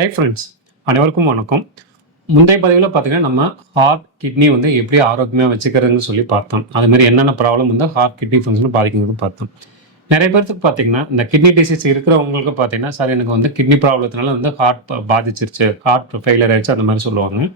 Hi friends, அனைவருக்கும் வணக்கம். முந்தைய பதிவில் பார்த்தீங்கன்னா நம்ம ஹார்ட் கிட்னி வந்து எப்படி ஆரோக்கியமாக வச்சுக்கிறதுன்னு சொல்லி பார்த்தோம். அதுமாதிரி என்னென்ன ப்ராப்ளம் வந்து ஹார்ட் கிட்னி ஃபங்க்ஷன் பாதிக்குங்கிறது பார்த்தோம். நிறைய பேர்த்துக்கு பார்த்தீங்கன்னா இந்த கிட்னி டிசீஸ் இருக்கிறவங்களுக்கு பார்த்தீங்கன்னா சார் எனக்கு வந்து கிட்னி ப்ராப்ளத்தினால வந்து ஹார்ட் பாதிச்சிருச்சு, ஹார்ட் ஃபெயிலியர் ஆயிடுச்சு அந்த மாதிரி சொல்லுவாங்க.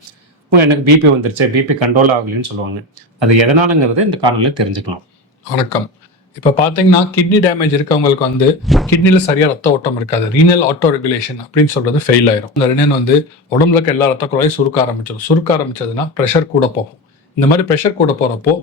எனக்கு பிபி வந்துருச்சு, பிபி கண்ட்ரோல் ஆகலைன்னு சொல்லுவாங்க. அது எதனாலங்கிறது இந்த காணொலியில் தெரிஞ்சுக்கலாம். வணக்கம். இப்போ பார்த்தீங்கன்னா கிட்னி டேமேஜ் இருக்கவங்களுக்கு வந்து கிட்னியில் சரியாக ரத்த ஓட்டம் இருக்காது. ரீனல் ஆட்டோ ரெகுலேஷன் அப்படின்னு சொல்றது ஃபெயில் ஆயிரும். இந்த ரெனின் வந்து உடம்புல இருக்க எல்லா ரத்த குழாயும் சுருக்க ஆரம்பிச்சதுன்னா ப்ரெஷர் கூட போகும். இந்த மாதிரி ப்ரெஷர் கூட போகிறப்போ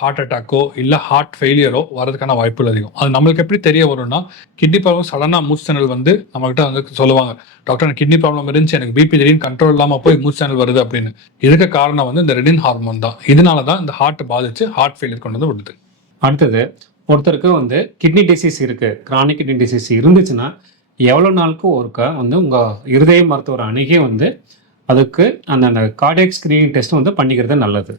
ஹார்ட் அட்டாக்கோ இல்லை ஹார்ட் ஃபெயிலியரோ வரதுக்கான வாய்ப்புகள் அதிகம். அது நம்மளுக்கு எப்படி தெரிய வரும்னா, கிட்னி ப்ராப்ளம் சடனாக மூச்சு திணறல் வந்து நம்மகிட்ட வந்து சொல்லுவாங்க, டாக்டர் எனக்கு கிட்னி ப்ராப்ளம் இருந்துச்சு, எனக்கு பிபி திடீர்னு கண்ட்ரோல் இல்லாமல் போய் மூச்சு திணறல் வருது அப்படின்னு. இதுக்கு காரணம் வந்து இந்த ரெனின் ஹார்மோன் தான். இதனால தான் இந்த ஹார்ட் பாதிச்சு ஹார்ட் ஃபெயிலியர் கொண்டு வந்து விடுது. அடுத்தது, ஒருத்தருக்கு வந்து கிட்னி டிசீஸ் இருக்குது, கிரானிக் கிட்னி டிசீஸ் இருந்துச்சுன்னா எவ்வளோ நாளுக்கு ஒருக்கா வந்து உங்கள் இருதய மருத்துவர் அணுகி வந்து அதுக்கு அந்த கார்டியாக் ஸ்க்ரீனிங் டெஸ்ட் வந்து பண்ணிக்கிறது நல்லது.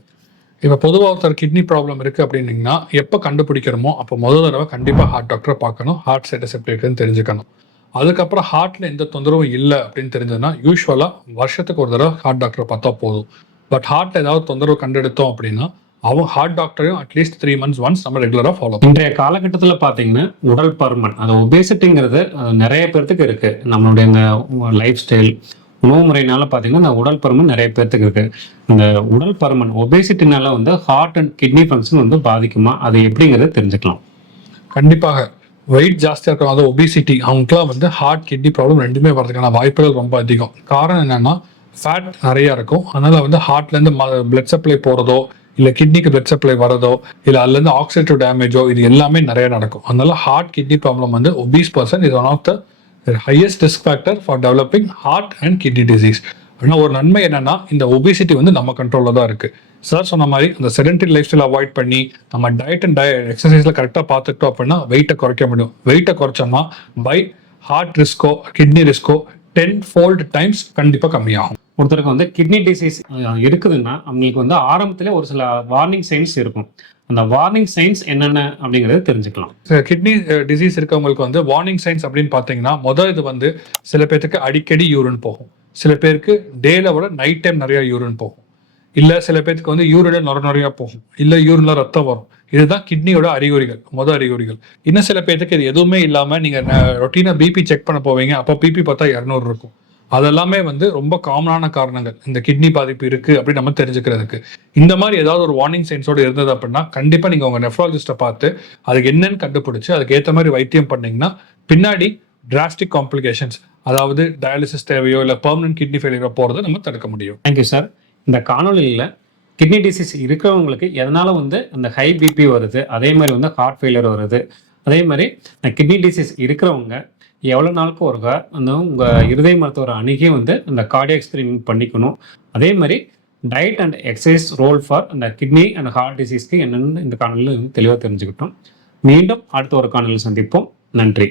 இப்போ பொதுவாக ஒருத்தர் கிட்னி ப்ராப்ளம் இருக்குது அப்படின்னீங்கன்னா எப்போ கண்டுபிடிக்கிறோமோ அப்போ முதல் தடவை கண்டிப்பாக ஹார்ட் டாக்டரை பார்க்கணும். ஹார்ட் ஸ்டேட்டஸ் எப்படி இருக்குன்னு தெரிஞ்சுக்கணும். அதுக்கப்புறம் ஹார்ட்டில் எந்த தொந்தரவும் இல்லை அப்படின்னு தெரிஞ்சதுன்னா யூஸ்வலாக வருஷத்துக்கு ஒரு தடவை ஹார்ட் டாக்டரை பார்த்தா போதும். பட் ஹார்ட்டில் ஏதாவது தொந்தரவு கண்டெடுத்தோம் அப்படின்னா அவங்க ஹார்ட் டாக்டரையும் அட்லீஸ்ட் 3 months ஒன்ஸ் நம்ம ரெகுலராக ஃபாலோ பண்ணுவோம். இன்றைய காலகட்டத்தில் பார்த்தீங்கன்னா உடல் பருமன், அது ஒபேசிட்டிங்கிறது நிறைய பேர்த்துக்கு இருக்குது. நம்மளுடைய இந்த லைஃப் ஸ்டைல் உணவு முறையினால பார்த்தீங்கன்னா இந்த உடல் பருமன் நிறைய பேர்த்துக்கு இருக்குது. இந்த உடல் பருமன் ஒபேசிட்டினால வந்து ஹார்ட் அண்ட் கிட்னி ஃபங்க்ஷன் வந்து பாதிக்குமா, அது எப்படிங்கிறத தெரிஞ்சுக்கலாம். கண்டிப்பாக வெயிட் ஜாஸ்தியாக இருக்கும், அது ஒபிசிட்டி, அவங்களுக்குலாம் வந்து ஹார்ட் கிட்னி ப்ராப்ளம் ரெண்டுமே வரதுக்கான வாய்ப்புகள் ரொம்ப அதிகம். காரணம் என்னன்னா ஃபேட் நிறையா இருக்கும். அதனால வந்து ஹார்ட்லேருந்து பிளட் சப்ளை போகிறதோ இல்லை கிட்னிக்கு பிளட் சப்ளை வரதோ இல்லை அதுலேருந்து ஆக்சிடேட்டிவ் டேமேஜோ இது எல்லாமே நிறைய நடக்கும். அதனால ஹார்ட் கிட்னி ப்ராப்ளம் வந்து obese person is one of the highest risk factor for developing heart and kidney disease. ஆனால் ஒரு நன்மை என்னன்னா இந்த ஒபிசிட்டி வந்து நம்ம கண்ட்ரோலில் தான் இருக்குது. சார் சொன்ன மாதிரி அந்த செடென்டரி லைஃப் ஸ்டைல் அவாய்ட் பண்ணி நம்ம டயட் அண்ட் எக்ஸசைஸில் கரெக்டாக பார்த்துக்கிட்டோம் அப்படின்னா வெயிட்டை குறைக்க முடியும். வெயிட்டை குறைச்சோம்னா பை ஹார்ட் ரிஸ்கோ கிட்னி ரிஸ்கோ 10-fold டைம்ஸ் கண்டிப்பாக கம்மியாகும். ஒருத்தருக்கு வந்து கிட்னி டிசீஸ் இருக்குதுன்னா அவங்களுக்கு வந்து ஆரம்பத்திலே ஒரு சில வார்னிங் சைன்ஸ் இருக்கும். அந்த வார்னிங் சைன்ஸ் என்னென்ன அப்படிங்கிறது தெரிஞ்சுக்கலாம். கிட்னி டிசீஸ் இருக்கவங்களுக்கு வந்து வார்னிங் சைன்ஸ் அப்படின்னு பார்த்தீங்கன்னா இது வந்து சில பேருக்கு அடிக்கடி யூரின் போகும், சில பேருக்கு டேல விட நைட் டைம் நிறைய யூரின் போகும், இல்லை சில பேருக்கு வந்து யூரின் நிறையா போகும், இல்லை யூரின்ல ரத்தம் வரும். இதுதான் கிட்னியோட அறிகுறிகள். இன்னும் சில பேருக்கு இது எதுவுமே இல்லாமல் நீங்கள் ரொட்டீனாக பிபி செக் பண்ண போவீங்க, அப்போ பிபி பார்த்தா 200 இருக்கும். அதெல்லாமே வந்து ரொம்ப காமனான காரணங்கள் இந்த கிட்னி பாதிப்பு இருக்குது அப்படின்னு நம்ம தெரிஞ்சுக்கிறதுக்கு. இந்த மாதிரி ஏதாவது ஒரு வார்னிங் சைன்ஸோடு இருந்தது அப்படின்னா கண்டிப்பாக நீங்கள் உங்கள் நெஃப்ராலஜிஸ்ட்டை பார்த்து அதுக்கு என்னன்னு கண்டுபிடிச்சி அதுக்கு ஏற்ற மாதிரி வைத்தியம் பண்ணிங்கன்னா பின்னாடி டிராஸ்டிக் காம்ப்ளிகேஷன்ஸ், அதாவது டயாலிசிஸ் தேவையோ இல்லை பெர்மனன்ட் கிட்னி ஃபெயிலியரோ போகிறத நம்ம தடுக்க முடியும். Thank you sir. இந்த காணொலியில் கிட்னி டிசீஸ் இருக்கிறவங்களுக்கு எதனால் வந்து அந்த ஹை பிபி வருது, அதே மாதிரி வந்து ஹார்ட் ஃபெயிலியர் வருது, அதே மாதிரி கிட்னி டிசீஸ் இருக்கிறவங்க எவ்வளோ நாளுக்கு ஒருக்கா அந்த உங்கள் இருதய மருத்துவரை அணுகி வந்து அந்த கார்டியாக் ஸ்க்ரீனிங் பண்ணிக்கணும். அதே மாதிரி diet and exercise role for அந்த கிட்னி அண்ட் ஹார்ட் டிசீஸ்க்கு என்னென்னு இந்த காணொலியில் தெளிவாக தெரிஞ்சுக்கிட்டோம். மீண்டும் அடுத்த ஒரு காணொலியில் சந்திப்போம். நன்றி.